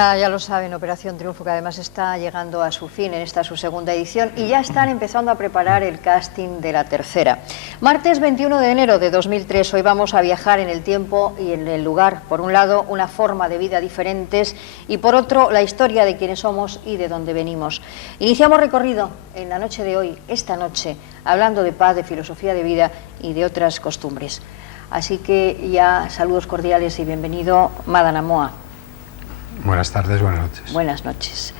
nada, ya lo saben, Operación Triunfo, que además está llegando a su fin en esta su segunda edición, y ya están empezando a preparar el casting de la tercera. Martes 21 de enero de 2003, hoy vamos a viajar en el tiempo y en el lugar. Por un lado, una forma de vida diferentes, y por otro, la historia de quiénes somos y de dónde venimos. Iniciamos recorrido en la noche de hoy, esta noche, hablando de paz, de filosofía de vida y de otras costumbres. Así que ya saludos cordiales y bienvenido, Madana Moa. Buenas tardes, buenas noches. Buenas noches.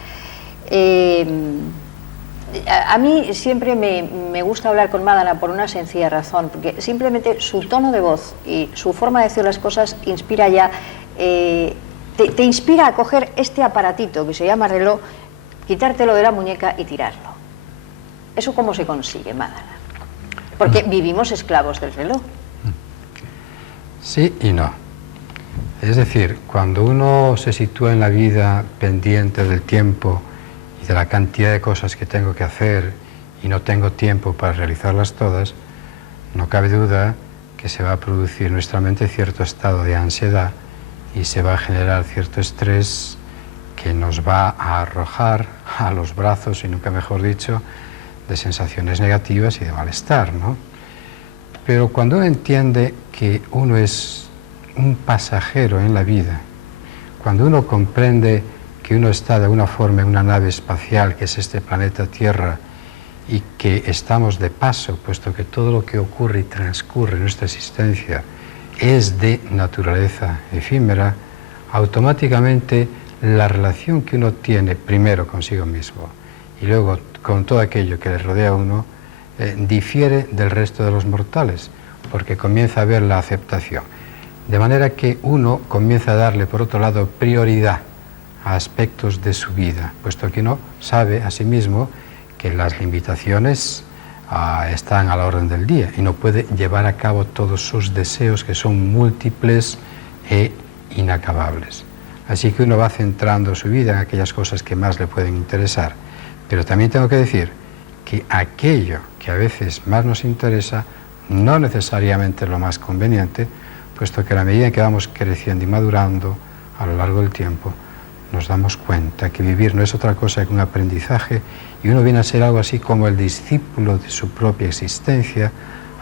A mí siempre me gusta hablar con Madana por una sencilla razón, porque simplemente su tono de voz y su forma de decir las cosas inspira ya, te inspira a coger este aparatito que se llama reloj, quitártelo de la muñeca y tirarlo. ¿Eso cómo se consigue, Madana? Porque vivimos esclavos del reloj. Sí y no. Es decir, cuando uno se sitúa en la vida pendiente del tiempo y de la cantidad de cosas que tengo que hacer y no tengo tiempo para realizarlas todas, no cabe duda que se va a producir en nuestra mente cierto estado de ansiedad y se va a generar cierto estrés que nos va a arrojar a los brazos, y nunca mejor dicho, de sensaciones negativas y de malestar, ¿no? Pero cuando uno entiende que uno es un pasajero en la vida, cuando uno comprende que uno está de alguna forma en una nave espacial que es este planeta Tierra y que estamos de paso, puesto que todo lo que ocurre y transcurre en nuestra existencia es de naturaleza efímera, automáticamente la relación que uno tiene primero consigo mismo y luego con todo aquello que le rodea a uno difiere del resto de los mortales, porque comienza a haber la aceptación. De manera que uno comienza a darle, por otro lado, prioridad a aspectos de su vida, puesto que uno sabe a sí mismo que las limitaciones están a la orden del día y no puede llevar a cabo todos sus deseos, que son múltiples e inacabables. Así que uno va centrando su vida en aquellas cosas que más le pueden interesar. Pero también tengo que decir que aquello que a veces más nos interesa no necesariamente es lo más conveniente, puesto que a la medida en que vamos creciendo y madurando a lo largo del tiempo, nos damos cuenta que vivir no es otra cosa que un aprendizaje, y uno viene a ser algo así como el discípulo de su propia existencia,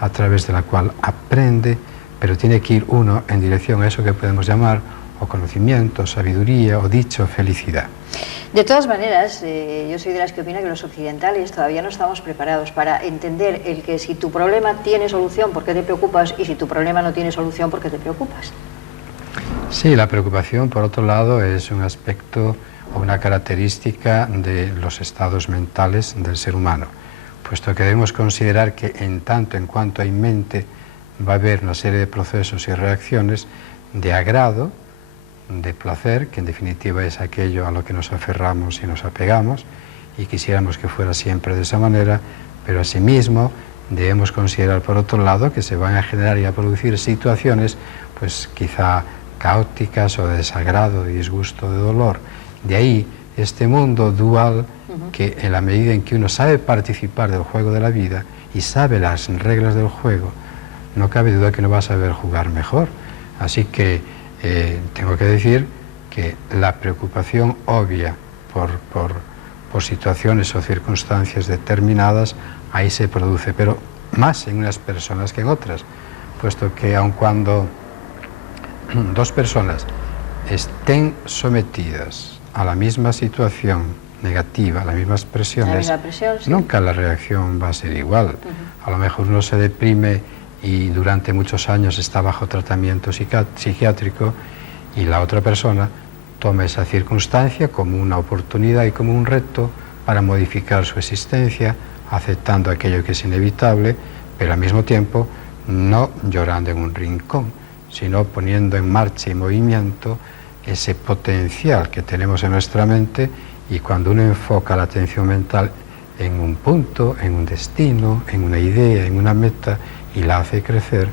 a través de la cual aprende, pero tiene que ir uno en dirección a eso que podemos llamar o conocimiento, sabiduría, o dicho, felicidad. De todas maneras, yo soy de las que opina que los occidentales todavía no estamos preparados para entender el que si tu problema tiene solución, ¿por qué te preocupas? Y si tu problema no tiene solución, ¿por qué te preocupas? Sí, la preocupación, por otro lado, es un aspecto o una característica de los estados mentales del ser humano, puesto que debemos considerar que en tanto en cuanto hay mente va a haber una serie de procesos y reacciones de agrado, de placer, que en definitiva es aquello a lo que nos aferramos y nos apegamos, y quisiéramos que fuera siempre de esa manera, pero asimismo debemos considerar, por otro lado, que se van a generar y a producir situaciones, pues quizá caóticas o de desagrado, de disgusto, de dolor. De ahí este mundo dual que, en la medida en que uno sabe participar del juego de la vida y sabe las reglas del juego, no cabe duda que no va a saber jugar mejor. Así que tengo que decir que la preocupación obvia por situaciones o circunstancias determinadas, ahí se produce, pero más en unas personas que en otras, puesto que aun cuando dos personas estén sometidas a la misma situación negativa, a las mismas presiones, sí, nunca la reacción va a ser igual. A lo mejor uno se deprime y durante muchos años está bajo tratamiento psiquiátrico, y la otra persona toma esa circunstancia como una oportunidad y como un reto para modificar su existencia, aceptando aquello que es inevitable, pero al mismo tiempo no llorando en un rincón, sino poniendo en marcha y movimiento ese potencial que tenemos en nuestra mente, y cuando uno enfoca la atención mental en un punto, en un destino, en una idea, en una meta, y la hace crecer,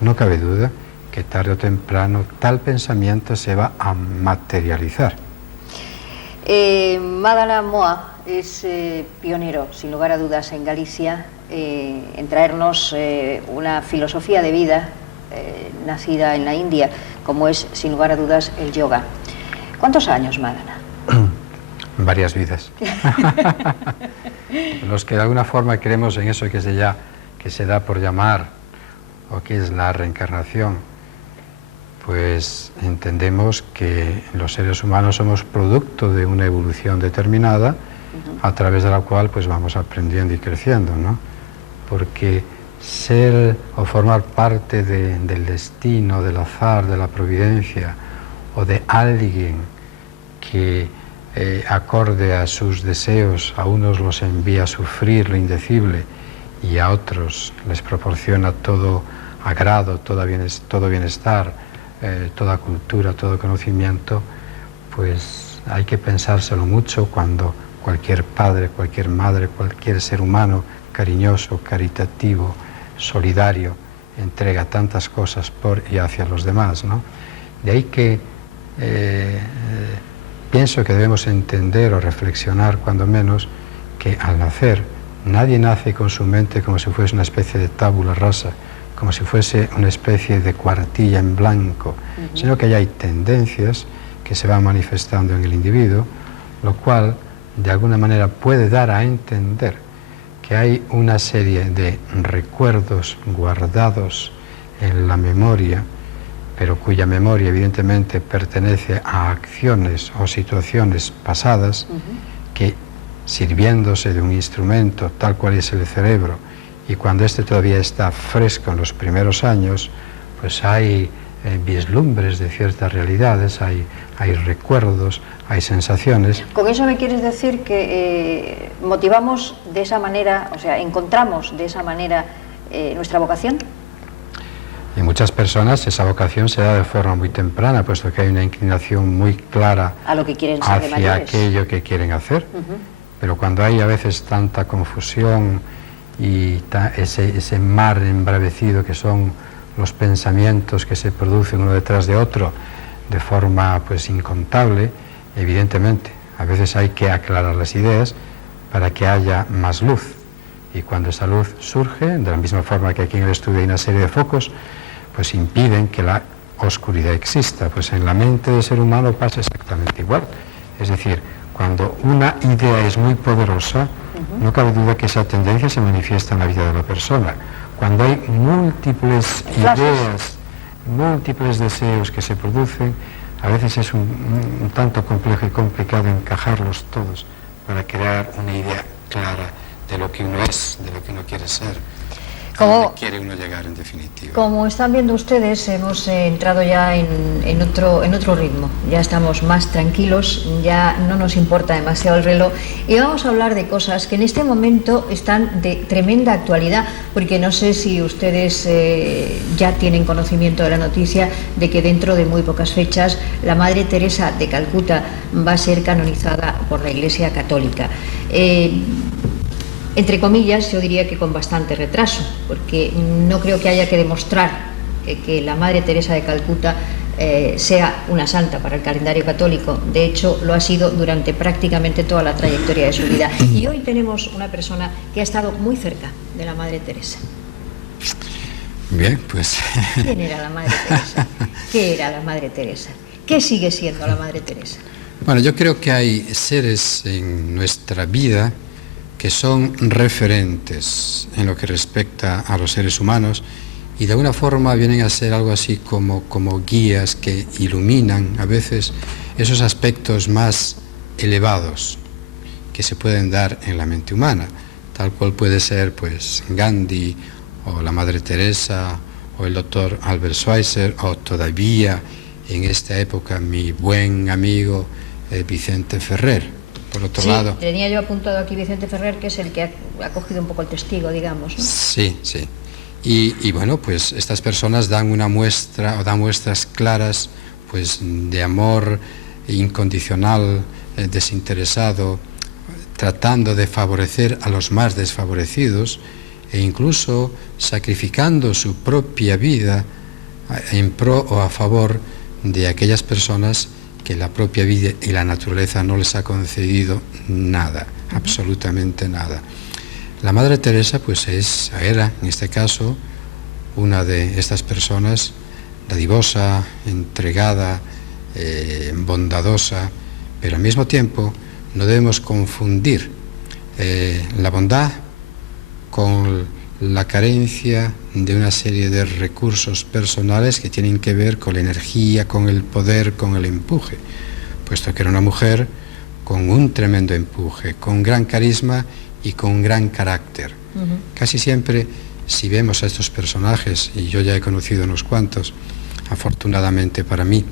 no cabe duda que tarde o temprano tal pensamiento se va a materializar. Madana Moa es pionero, sin lugar a dudas, en Galicia, en traernos una filosofía de vida nacida en la India, como es, sin lugar a dudas, el yoga. ¿Cuántos años, Madana? Varias vidas. Los que de alguna forma creemos en eso que se da por llamar, o que es la reencarnación, pues entendemos que los seres humanos somos producto de una evolución determinada, a través de la cual pues vamos aprendiendo y creciendo, ¿no? Porque ser o formar parte del destino, del azar, de la providencia, o de alguien que acorde a sus deseos, a unos los envía a sufrir lo indecible y a otros les proporciona todo agrado, todo bienestar, toda cultura, todo conocimiento, pues hay que pensárselo mucho cuando cualquier padre, cualquier madre, cualquier ser humano cariñoso, caritativo, solidario, entrega tantas cosas por y hacia los demás, ¿no? De ahí que pienso que debemos entender o reflexionar, cuando menos, que al nacer nadie nace con su mente como si fuese una especie de tabula rasa, como si fuese una especie de cuartilla en blanco, sino que ya hay tendencias que se van manifestando en el individuo, lo cual de alguna manera puede dar a entender que hay una serie de recuerdos guardados en la memoria, pero cuya memoria evidentemente pertenece a acciones o situaciones pasadas, que sirviéndose de un instrumento tal cual es el cerebro, y cuando este todavía está fresco en los primeros años, pues hay vislumbres de ciertas realidades, hay recuerdos, hay sensaciones. ¿Con eso me quieres decir que motivamos de esa manera, o sea, encontramos de esa manera nuestra vocación? En muchas personas esa vocación se da de forma muy temprana, puesto que hay una inclinación muy clara a lo que quieren ser de hacia mayores, aquello que quieren hacer. Pero cuando hay a veces tanta confusión y ese mar embravecido que son los pensamientos que se producen uno detrás de otro de forma pues incontable, evidentemente a veces hay que aclarar las ideas para que haya más luz, y cuando esa luz surge, de la misma forma que aquí en el estudio hay una serie de focos, pues impiden que la oscuridad exista. Pues en la mente del ser humano pasa exactamente igual. Es decir, cuando una idea es muy poderosa, no cabe duda que esa tendencia se manifiesta en la vida de la persona. Cuando hay múltiples ideas, múltiples deseos que se producen, a veces es un tanto complejo y complicado encajarlos todos para crear una idea clara de lo que uno es, de lo que uno quiere ser, a dónde quiere uno llegar en definitiva. Como están viendo ustedes, hemos entrado ya en otro ritmo, ya estamos más tranquilos, ya no nos importa demasiado el reloj, y vamos a hablar de cosas que en este momento están de tremenda actualidad, porque no sé si ustedes ya tienen conocimiento de la noticia de que dentro de muy pocas fechas la Madre Teresa de Calcuta va a ser canonizada por la Iglesia Católica. Entre comillas, yo diría que con bastante retraso, porque no creo que haya que demostrar que la Madre Teresa de Calcuta sea una santa para el calendario católico. De hecho, lo ha sido durante prácticamente toda la trayectoria de su vida. Y hoy tenemos una persona que ha estado muy cerca de la Madre Teresa. Bien, pues... ¿Quién era la Madre Teresa? ¿Qué era la Madre Teresa? ¿Qué sigue siendo la Madre Teresa? Bueno, yo creo que hay seres en nuestra vida que son referentes en lo que respecta a los seres humanos, y de alguna forma vienen a ser algo así como guías que iluminan a veces esos aspectos más elevados que se pueden dar en la mente humana, tal cual puede ser pues Gandhi, o la Madre Teresa, o el doctor Albert Schweitzer, o todavía en esta época mi buen amigo Vicente Ferrer. Por otro lado, tenía yo apuntado aquí Vicente Ferrer, que es el que ha cogido un poco el testigo, digamos, ¿no? Sí, sí. Y bueno, pues estas personas dan una muestra, o dan muestras claras, pues de amor incondicional, desinteresado, tratando de favorecer a los más desfavorecidos, e incluso sacrificando su propia vida en pro o a favor de aquellas personas que la propia vida y la naturaleza no les ha concedido nada, absolutamente nada. La Madre Teresa pues era, en este caso, una de estas personas dadivosa, entregada, bondadosa, pero al mismo tiempo no debemos confundir la bondad con la carencia de una serie de recursos personales que tienen que ver con la energía, con el poder, con el empuje, puesto que era una mujer con un tremendo empuje, con gran carisma y con gran carácter. Casi siempre, si vemos a estos personajes, y yo ya he conocido unos cuantos, afortunadamente para mí,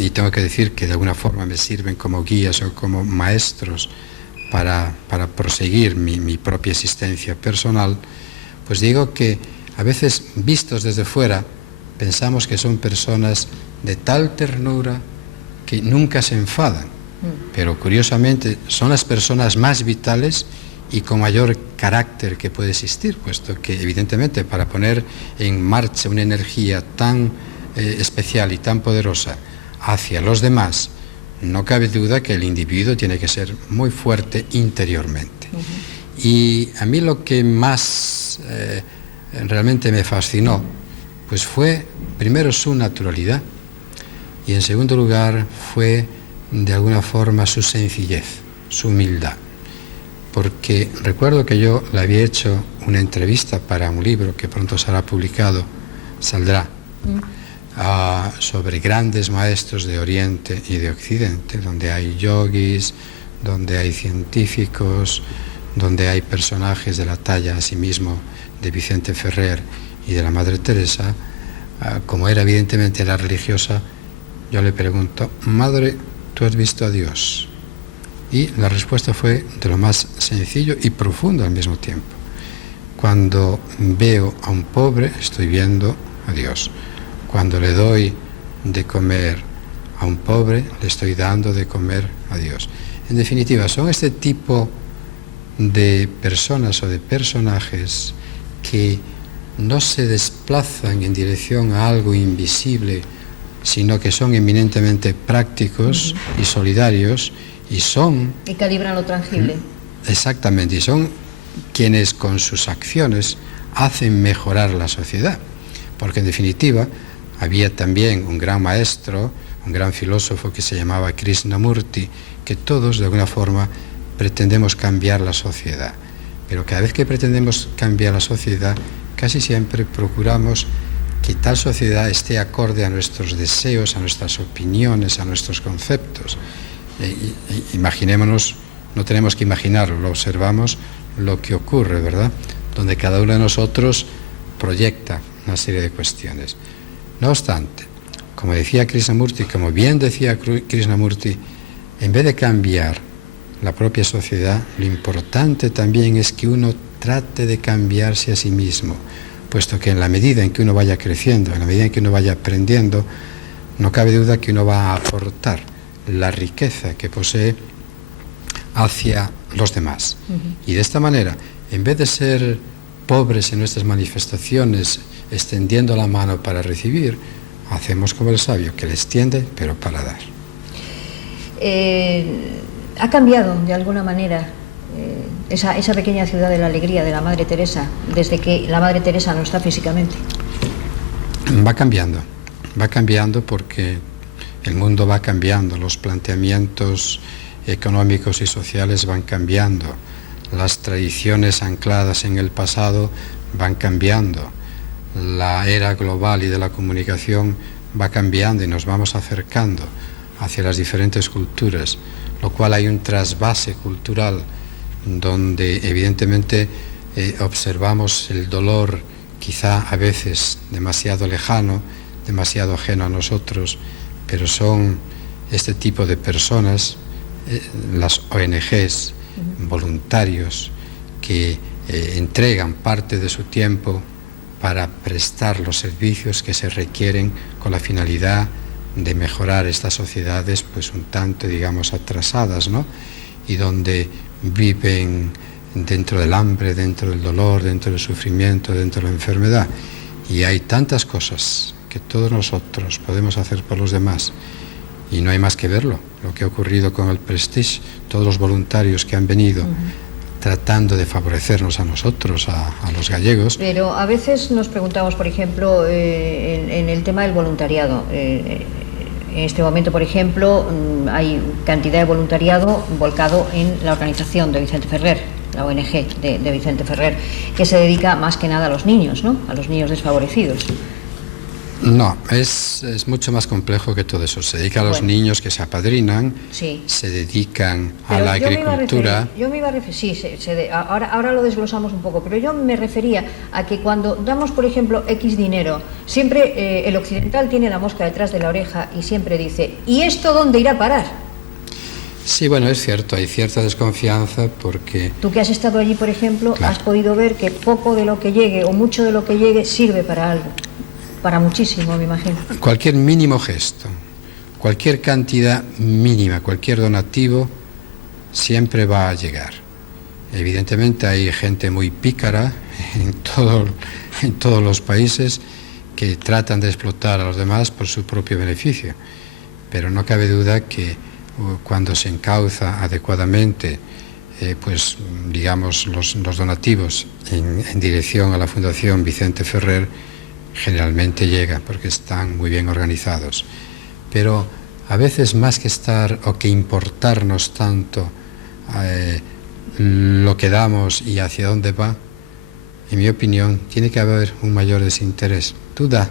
y tengo que decir que de alguna forma me sirven como guías o como maestros para proseguir mi propia existencia personal, pues digo que a veces, vistos desde fuera, pensamos que son personas de tal ternura que nunca se enfadan, pero curiosamente son las personas más vitales y con mayor carácter que puede existir, puesto que evidentemente para poner en marcha una energía tan especial y tan poderosa hacia los demás, no cabe duda que el individuo tiene que ser muy fuerte interiormente. Y a mí lo que más realmente me fascinó, pues fue primero su naturalidad y en segundo lugar fue de alguna forma su sencillez, su humildad. Porque recuerdo que yo le había hecho una entrevista para un libro que pronto será publicado, saldrá, sobre grandes maestros de Oriente y de Occidente, donde hay yogis, donde hay científicos, donde hay personajes de la talla asimismo de Vicente Ferrer y de la Madre Teresa. Como era evidentemente la religiosa, yo le pregunto: Madre, ¿tú has visto a Dios? Y la respuesta fue de lo más sencillo y profundo al mismo tiempo: cuando veo a un pobre, estoy viendo a Dios. Cuando le doy de comer a un pobre, le estoy dando de comer a Dios. En definitiva, son este tipo de personas o de personajes que no se desplazan en dirección a algo invisible, sino que son eminentemente prácticos y solidarios, y son... Y calibran lo tangible. Exactamente, y son quienes con sus acciones hacen mejorar la sociedad, porque en definitiva había también un gran maestro, un gran filósofo que se llamaba Krishnamurti, que todos de alguna forma pretendemos cambiar la sociedad, pero cada vez que pretendemos cambiar la sociedad, casi siempre procuramos que tal sociedad esté acorde a nuestros deseos, a nuestras opiniones, a nuestros conceptos. Imaginémonos, no tenemos que imaginarlo, lo observamos lo que ocurre, ¿verdad? Donde cada uno de nosotros proyecta una serie de cuestiones. No obstante, como decía Krishnamurti, como bien decía Krishnamurti, en vez de cambiar la propia sociedad, lo importante también es que uno trate de cambiarse a sí mismo, puesto que en la medida en que uno vaya creciendo, en la medida en que uno vaya aprendiendo, no cabe duda que uno va a aportar la riqueza que posee hacia los demás. Y de esta manera, en vez de ser pobres en nuestras manifestaciones, extendiendo la mano para recibir, hacemos como el sabio, que le extiende, pero para dar. ¿Ha cambiado de alguna manera esa pequeña ciudad de la alegría de la Madre Teresa desde que la Madre Teresa no está físicamente? Va cambiando porque el mundo va cambiando, los planteamientos económicos y sociales van cambiando, las tradiciones ancladas en el pasado van cambiando, la era global y de la comunicación va cambiando y nos vamos acercando hacia las diferentes culturas, lo cual hay un trasvase cultural donde evidentemente observamos el dolor quizá a veces demasiado lejano, demasiado ajeno a nosotros, pero son este tipo de personas, las ONGs, voluntarios, que entregan parte de su tiempo para prestar los servicios que se requieren con la finalidad de mejorar estas sociedades pues un tanto, digamos, atrasadas, ¿no? Y donde viven dentro del hambre, dentro del dolor, dentro del sufrimiento, dentro de la enfermedad. Y hay tantas cosas que todos nosotros podemos hacer por los demás, y no hay más que verlo, lo que ha ocurrido con el Prestige, todos los voluntarios que han venido tratando de favorecernos a nosotros, a los gallegos. Pero a veces nos preguntamos, por ejemplo, en el tema del voluntariado, En este momento, por ejemplo, hay cantidad de voluntariado volcado en la organización de Vicente Ferrer, la ONG de Vicente Ferrer, que se dedica más que nada a los niños, ¿no? A los niños desfavorecidos. No, es mucho más complejo que todo eso. Se dedica a los niños que se apadrinan, sí, se dedican a la agricultura. Yo me iba a referir, sí, ahora lo desglosamos un poco, pero yo me refería a que cuando damos, por ejemplo, X dinero, siempre el occidental tiene la mosca detrás de la oreja y siempre dice, ¿y esto dónde irá a parar? Sí, bueno, es cierto, hay cierta desconfianza porque... Tú que has estado allí, por ejemplo, claro, has podido ver que poco de lo que llegue o mucho de lo que llegue sirve para algo. Para muchísimo, me imagino. Cualquier mínimo gesto, cualquier cantidad mínima, cualquier donativo, siempre va a llegar. Evidentemente hay gente muy pícara en todos los países que tratan de explotar a los demás por su propio beneficio. Pero no cabe duda que cuando se encauza adecuadamente, pues digamos los donativos en dirección a la Fundación Vicente Ferrer, generalmente llega porque están muy bien organizados. Pero a veces más que estar o que importarnos tanto lo que damos y hacia dónde va, en mi opinión, tiene que haber un mayor desinterés. Tú da,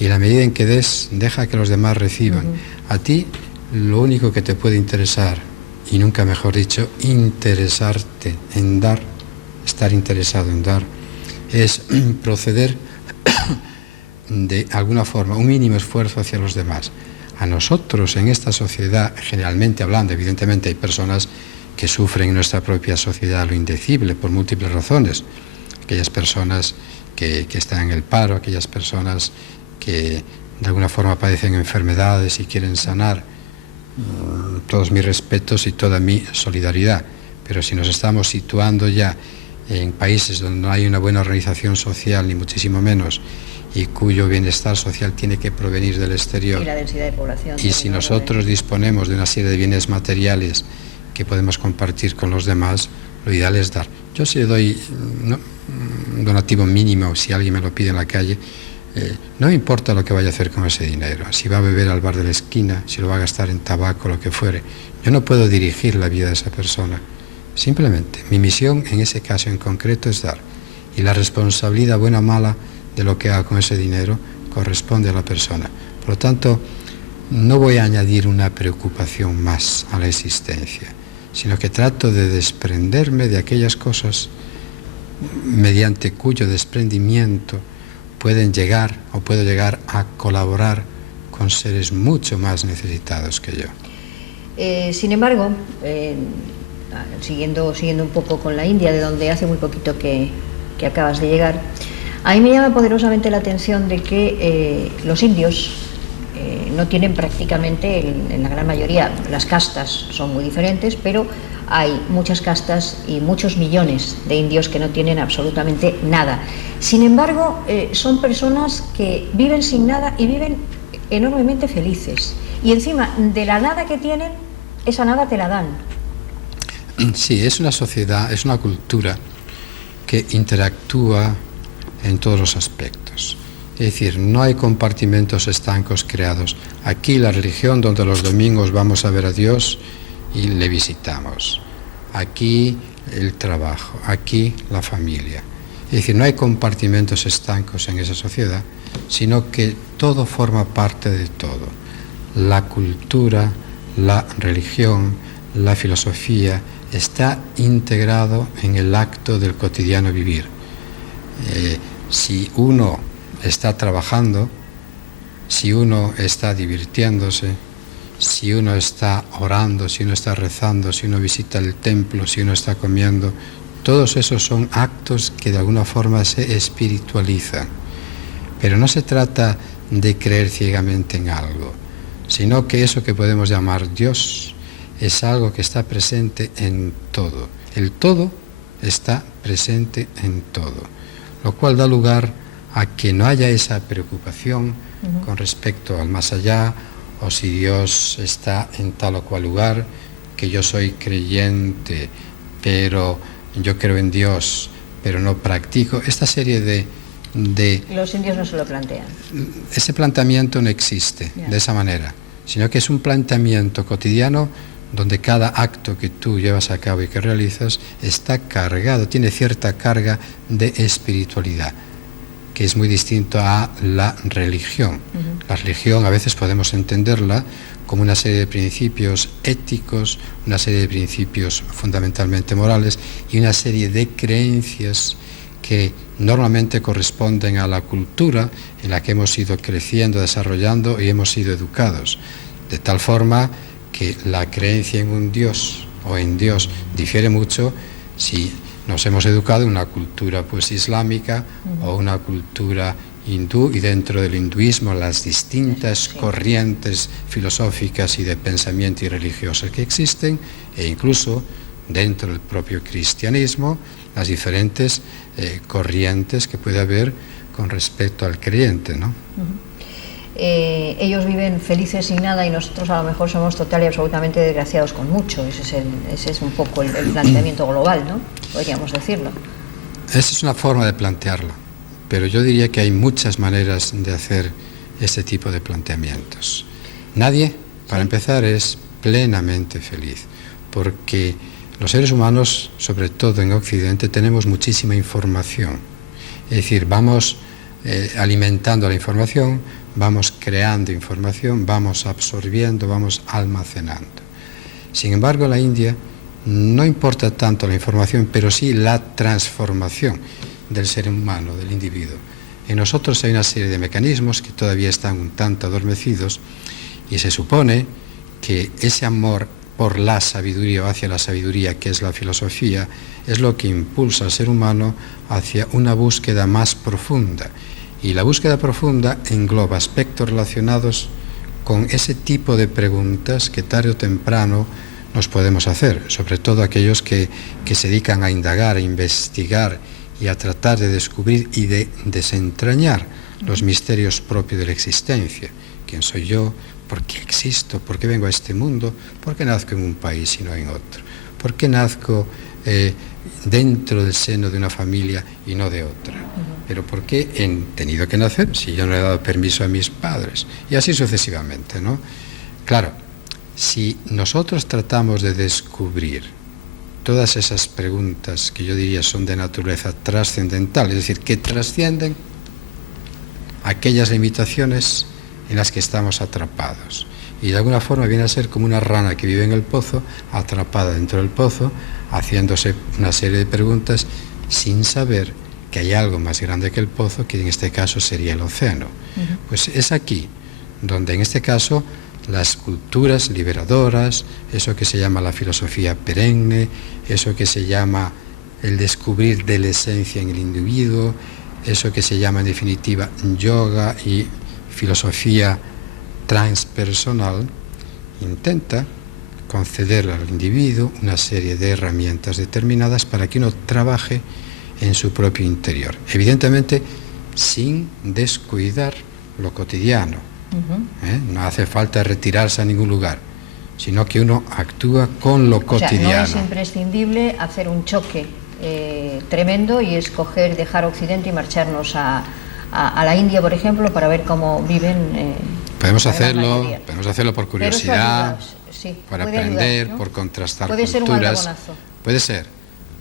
y a la medida en que des, deja que los demás reciban. A ti lo único que te puede interesar, y nunca mejor dicho, interesarte en dar, estar interesado en dar, es proceder de alguna forma, un mínimo esfuerzo hacia los demás. A nosotros en esta sociedad, generalmente hablando, evidentemente hay personas que sufren en nuestra propia sociedad lo indecible por múltiples razones. Aquellas personas que están en el paro, aquellas personas que de alguna forma padecen enfermedades y quieren sanar. Todos mis respetos y toda mi solidaridad. Pero si nos estamos situando ya en países donde no hay una buena organización social, ni muchísimo menos, y cuyo bienestar social tiene que provenir del exterior. Y la densidad de población. Y si nosotros disponemos de una serie de bienes materiales que podemos compartir con los demás, lo ideal es dar. Yo si le doy un donativo mínimo, si alguien me lo pide en la calle, no me importa lo que vaya a hacer con ese dinero, si va a beber al bar de la esquina, si lo va a gastar en tabaco, lo que fuere. Yo no puedo dirigir la vida de esa persona. Simplemente, mi misión en ese caso en concreto es dar. Y la responsabilidad, buena o mala, de lo que haga con ese dinero corresponde a la persona. Por lo tanto, no voy a añadir una preocupación más a la existencia, sino que trato de desprenderme de aquellas cosas mediante cuyo desprendimiento pueden llegar o puedo llegar a colaborar con seres mucho más necesitados que yo. Sin embargo, siguiendo un poco con la India, de donde hace muy poquito que acabas de llegar, a mí me llama poderosamente la atención de que los indios no tienen prácticamente, en la gran mayoría, las castas son muy diferentes, pero hay muchas castas y muchos millones de indios que no tienen absolutamente nada. Sin embargo, son personas que viven sin nada y viven enormemente felices. Y encima de la nada que tienen, esa nada te la dan. Sí, es una sociedad, es una cultura que interactúa en todos los aspectos. Es decir, no hay compartimentos estancos creados. Aquí la religión, donde los domingos vamos a ver a Dios y le visitamos. Aquí el trabajo, aquí la familia. Es decir, no hay compartimentos estancos en esa sociedad, sino que todo forma parte de todo. La cultura, la religión, la filosofía, está integrado en el acto del cotidiano vivir. Si uno está trabajando, si uno está divirtiéndose, si uno está orando, si uno está rezando, si uno visita el templo, si uno está comiendo, todos esos son actos que de alguna forma se espiritualizan. Pero no se trata de creer ciegamente en algo, sino que eso que podemos llamar Dios es algo que está presente en todo. El todo está presente en todo, lo cual da lugar a que no haya esa preocupación con respecto al más allá, o si Dios está en tal o cual lugar, que yo soy creyente, pero yo creo en Dios, pero no practico. Esta serie de de... Los indios no se lo plantean. Ese planteamiento no existe de esa manera, sino que es un planteamiento cotidiano donde cada acto que tú llevas a cabo y que realizas está cargado, tiene cierta carga de espiritualidad, que es muy distinto a la religión. La religión a veces podemos entenderla como una serie de principios éticos, una serie de principios fundamentalmente morales y una serie de creencias que normalmente corresponden a la cultura en la que hemos ido creciendo, desarrollando y hemos sido educados, de tal forma que la creencia en un Dios o en Dios difiere mucho si nos hemos educado en una cultura pues islámica o una cultura hindú, y dentro del hinduismo las distintas corrientes filosóficas y de pensamiento y religiosas que existen, e incluso dentro del propio cristianismo las diferentes corrientes que puede haber con respecto al creyente, ¿no? Ellos viven felices sin nada y nosotros a lo mejor somos total y absolutamente desgraciados con mucho. Ese es un poco el planteamiento global, ¿no? Podríamos decirlo. Esa es una forma de plantearlo, pero yo diría que hay muchas maneras de hacer este tipo de planteamientos. Nadie, para empezar, es plenamente feliz, porque los seres humanos, sobre todo en Occidente, tenemos muchísima información. Es decir, vamos alimentando la información, vamos creando información, vamos absorbiendo, vamos almacenando. Sin embargo, en la India no importa tanto la información, pero sí la transformación del ser humano, del individuo. En nosotros hay una serie de mecanismos que todavía están un tanto adormecidos, y se supone que ese amor por la sabiduría o hacia la sabiduría, que es la filosofía, es lo que impulsa al ser humano hacia una búsqueda más profunda. Y la búsqueda profunda engloba aspectos relacionados con ese tipo de preguntas que tarde o temprano nos podemos hacer, sobre todo aquellos que se dedican a indagar, a investigar y a tratar de descubrir y de desentrañar los misterios propios de la existencia. ¿Quién soy yo? ¿Por qué existo? ¿Por qué vengo a este mundo? ¿Por qué nazco en un país y no en otro? ¿Por qué nazco dentro del seno de una familia y no de otra? ¿Pero por qué he tenido que nacer si yo no he dado permiso a mis padres? Y así sucesivamente, ¿no? Claro, si nosotros tratamos de descubrir todas esas preguntas que yo diría son de naturaleza trascendental, es decir, que trascienden aquellas limitaciones en las que estamos atrapados, y de alguna forma viene a ser como una rana que vive en el pozo, atrapada dentro del pozo, haciéndose una serie de preguntas sin saber que hay algo más grande que el pozo, que en este caso sería el océano. Pues es aquí donde en este caso las culturas liberadoras, eso que se llama la filosofía perenne, eso que se llama el descubrir de la esencia en el individuo, eso que se llama en definitiva yoga y filosofía transpersonal, intenta conceder al individuo una serie de herramientas determinadas para que uno trabaje en su propio interior, evidentemente sin descuidar lo cotidiano. No hace falta retirarse a ningún lugar, sino que uno actúa con lo cotidiano. O sea, no es imprescindible hacer un choque tremendo y escoger dejar Occidente y marcharnos a la India, por ejemplo, para ver cómo viven. Podemos hacerlo por curiosidad, sí, por aprender, ayudar, ¿no? Por contrastar culturas. Puede ser un aldabonazo. Puede ser,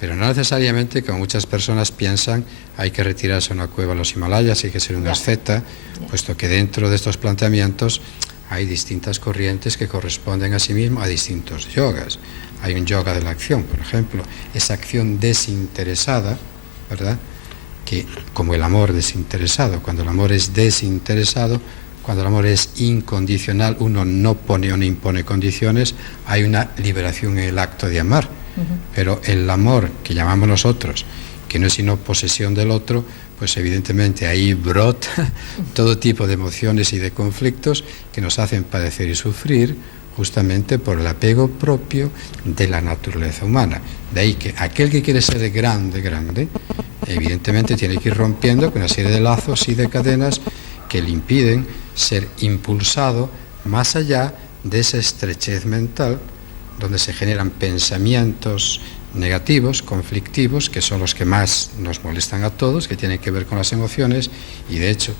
pero no necesariamente, como muchas personas piensan, hay que retirarse a una cueva a los Himalayas, hay que ser un asceta, puesto que dentro de estos planteamientos hay distintas corrientes que corresponden a sí mismo a distintos yogas. Hay un yoga de la acción, por ejemplo, esa acción desinteresada, ¿verdad?, que como el amor desinteresado. Cuando el amor es desinteresado, cuando el amor es incondicional, uno no pone o no impone condiciones, hay una liberación en el acto de amar. Pero el amor que llamamos nosotros, que no es sino posesión del otro, pues evidentemente ahí brota todo tipo de emociones y de conflictos que nos hacen padecer y sufrir justamente por el apego propio de la naturaleza humana. De ahí que aquel que quiere ser grande, evidentemente tiene que ir rompiendo con una serie de lazos y de cadenas que le impiden ser impulsado más allá de esa estrechez mental donde se generan pensamientos negativos, conflictivos, que son los que más nos molestan a todos, que tienen que ver con las emociones, y de hecho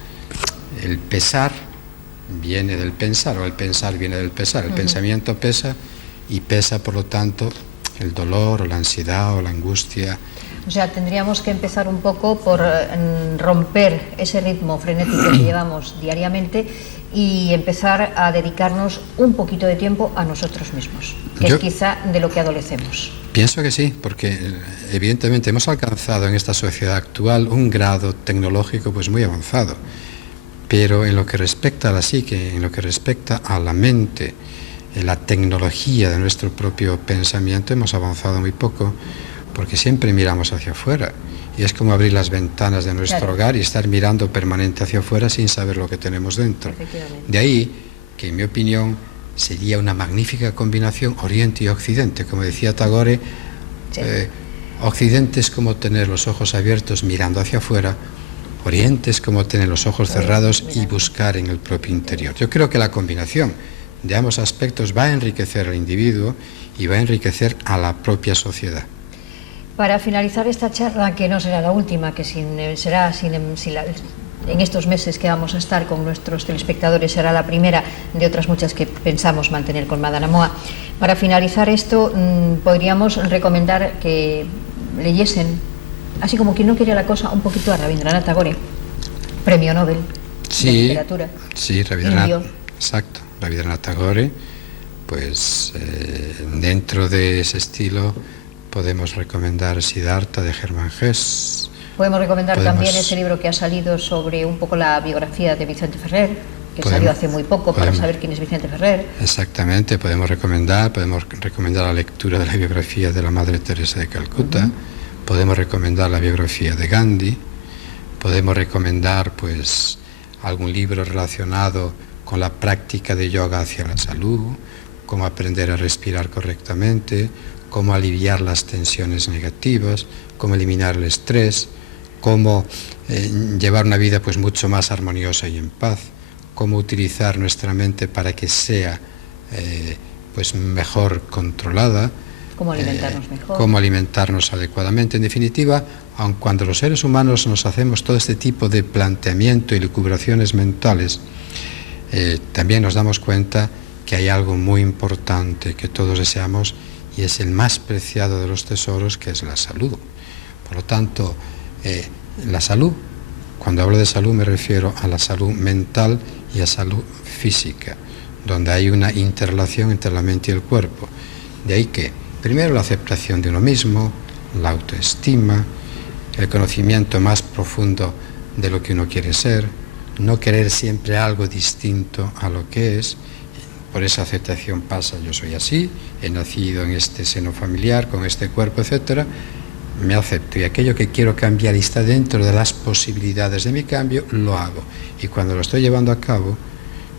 el pesar viene del pensar, o el pensar viene del pesar. El pensamiento pesa, y pesa por lo tanto el dolor o la ansiedad o la angustia. O sea, tendríamos que empezar un poco por romper ese ritmo frenético que llevamos diariamente y empezar a dedicarnos un poquito de tiempo a nosotros mismos, que es quizá de lo que adolecemos. Pienso que sí, porque evidentemente hemos alcanzado en esta sociedad actual un grado tecnológico pues muy avanzado, pero en lo que respecta a la psique, en lo que respecta a la mente, en la tecnología de nuestro propio pensamiento, hemos avanzado muy poco, porque siempre miramos hacia afuera, y es como abrir las ventanas de nuestro hogar y estar mirando permanente hacia afuera sin saber lo que tenemos dentro. De ahí que, en mi opinión, sería una magnífica combinación Oriente y Occidente. Como decía Tagore, Occidente es como tener los ojos abiertos mirando hacia afuera, Oriente es como tener los ojos cerrados y buscar en el propio interior. Yo creo que la combinación de ambos aspectos va a enriquecer al individuo y va a enriquecer a la propia sociedad. Para finalizar esta charla, que no será la última, que en estos meses que vamos a estar con nuestros telespectadores será la primera de otras muchas que pensamos mantener con Madame Moa, para finalizar esto podríamos recomendar que leyesen, así como quien no quería la cosa, un poquito a Rabindranath Tagore, premio Nobel de literatura. Sí, Rabindranath, exacto, Rabindranath Tagore, pues dentro de ese estilo podemos recomendar Siddhartha de Hermann Hesse. Podemos recomendar también ese libro que ha salido sobre un poco la biografía de Vicente Ferrer, que salió hace muy poco, para saber quién es Vicente Ferrer. Exactamente, podemos recomendar la lectura de la biografía de la Madre Teresa de Calcuta, podemos recomendar la biografía de Gandhi, podemos recomendar pues algún libro relacionado con la práctica de yoga hacia la salud, cómo aprender a respirar correctamente, cómo aliviar las tensiones negativas, cómo eliminar el estrés, cómo llevar una vida pues mucho más armoniosa y en paz, cómo utilizar nuestra mente para que sea pues mejor controlada, cómo alimentarnos mejor, cómo alimentarnos adecuadamente. En definitiva, aun cuando los seres humanos nos hacemos todo este tipo de planteamiento y lucubraciones mentales, también nos damos cuenta que hay algo muy importante que todos deseamos, y es el más preciado de los tesoros, que es la salud. Por lo tanto, la salud, cuando hablo de salud me refiero a la salud mental y a salud física, donde hay una interrelación entre la mente y el cuerpo. De ahí que, primero, la aceptación de uno mismo, la autoestima, el conocimiento más profundo de lo que uno quiere ser, no querer siempre algo distinto a lo que es. Por esa aceptación pasa, yo soy así, he nacido en este seno familiar, con este cuerpo, etcétera, me acepto, y aquello que quiero cambiar y está dentro de las posibilidades de mi cambio, lo hago. Y cuando lo estoy llevando a cabo,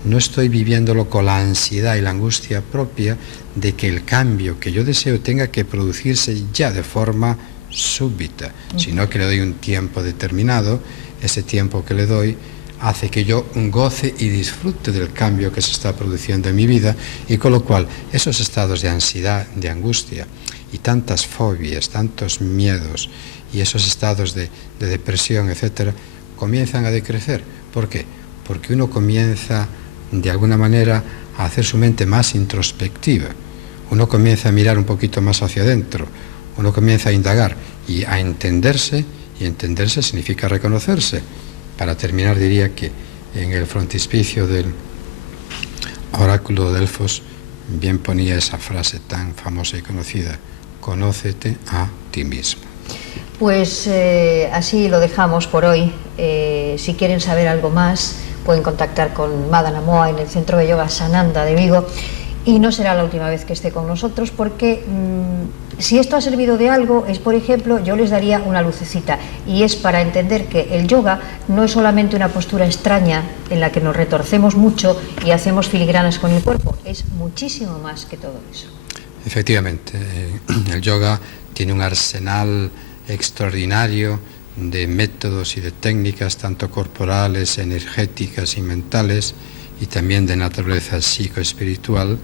no estoy viviéndolo con la ansiedad y la angustia propia de que el cambio que yo deseo tenga que producirse ya de forma súbita, sino que le doy un tiempo determinado. Ese tiempo que le doy hace que yo goce y disfrute del cambio que se está produciendo en mi vida, y con lo cual esos estados de ansiedad, de angustia y tantas fobias, tantos miedos y esos estados de depresión, etcétera, comienzan a decrecer. ¿Por qué? Porque uno comienza de alguna manera a hacer su mente más introspectiva, uno comienza a mirar un poquito más hacia adentro, uno comienza a indagar y a entenderse, y entenderse significa reconocerse. Para terminar, diría que en el frontispicio del oráculo de Delfos bien ponía esa frase tan famosa y conocida: conócete a ti mismo. Pues así lo dejamos por hoy. Si quieren saber algo más, pueden contactar con Madame Moa en el Centro de Yoga Sananda de Vigo. Y no será la última vez que esté con nosotros, porque si esto ha servido de algo, es, por ejemplo, yo les daría una lucecita, y es para entender que el yoga no es solamente una postura extraña en la que nos retorcemos mucho y hacemos filigranas con el cuerpo, es muchísimo más que todo eso. Efectivamente, el yoga tiene un arsenal extraordinario de métodos y de técnicas, tanto corporales, energéticas y mentales, y también de naturaleza psicoespiritual,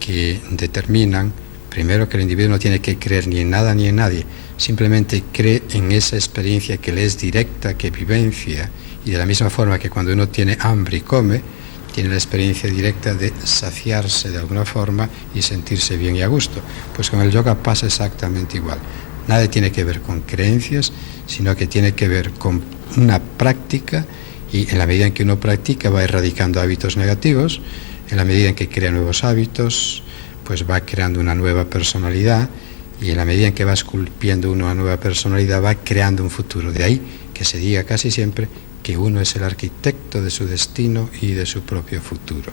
que determinan, primero, que el individuo no tiene que creer ni en nada ni en nadie, simplemente cree en esa experiencia que le es directa, que vivencia, y de la misma forma que cuando uno tiene hambre y come, tiene la experiencia directa de saciarse de alguna forma y sentirse bien y a gusto. Pues con el yoga pasa exactamente igual. Nada tiene que ver con creencias, sino que tiene que ver con una práctica, y en la medida en que uno practica va erradicando hábitos negativos, en la medida en que crea nuevos hábitos, pues va creando una nueva personalidad, y en la medida en que va esculpiendo una nueva personalidad va creando un futuro. De ahí que se diga casi siempre que uno es el arquitecto de su destino y de su propio futuro.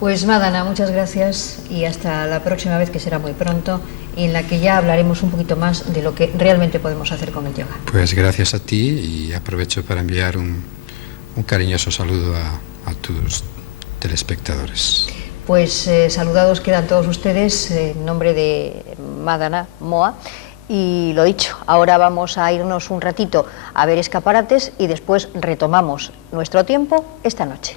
Pues Madana, muchas gracias y hasta la próxima vez, que será muy pronto, y en la que ya hablaremos un poquito más de lo que realmente podemos hacer con el yoga. Pues gracias a ti, y aprovecho para enviar un cariñoso saludo a tus telespectadores. Pues saludados quedan todos ustedes en nombre de Madana Moa. Y lo dicho, ahora vamos a irnos un ratito a ver escaparates y después retomamos nuestro tiempo esta noche.